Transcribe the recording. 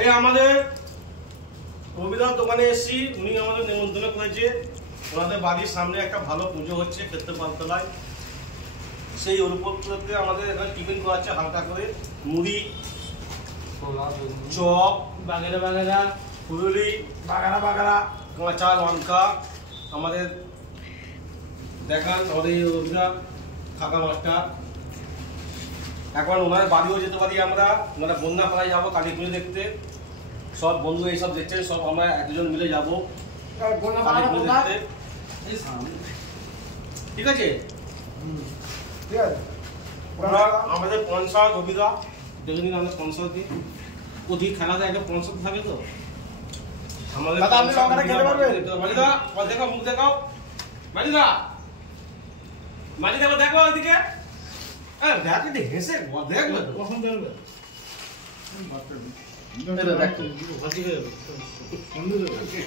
এই আমাদের রবিদার দোকানে এসেছি, উনি আমাদের নিমন্ত্রণ করেছে। ওনাদের বাড়ির সামনে একটা ভালো পুজো হচ্ছে ক্ষেত্রপালতলায়, সেই অনুপলক্ষে আমাদের এখানে টিফিন করা হচ্ছে হালকা করে, মুড়ি, চপ, বাগেরা ফুলুরি, বাগারা কাঁচা লঙ্কা। আমাদের দেখান আমাদের রবিদা কাকা মাস্টার। এখন ওনার বাড়িও যেতে পারি আমরা, মানে বন্যাপাড়ায় যাবো কালী পুজো দেখতে। সব বন্ধু এইসব দেখছেন, সব আমরা একজন মিলে যাবো কালী পুজো দেখতে। ঠিক আছে, আমাদের স্পন্সর রবিদা, দেখে নিন আমাদের স্পন্সর দিই। অধিক খেলা যায় একটা স্পন্সর থাকে তো আমাদের। মালিদা দেখো, মুখ দেখাও মালিদা, মালিদা দেখো ওইদিকে। হ্যাঁ দেখ, হেসে দেখবে কখন দেখবে।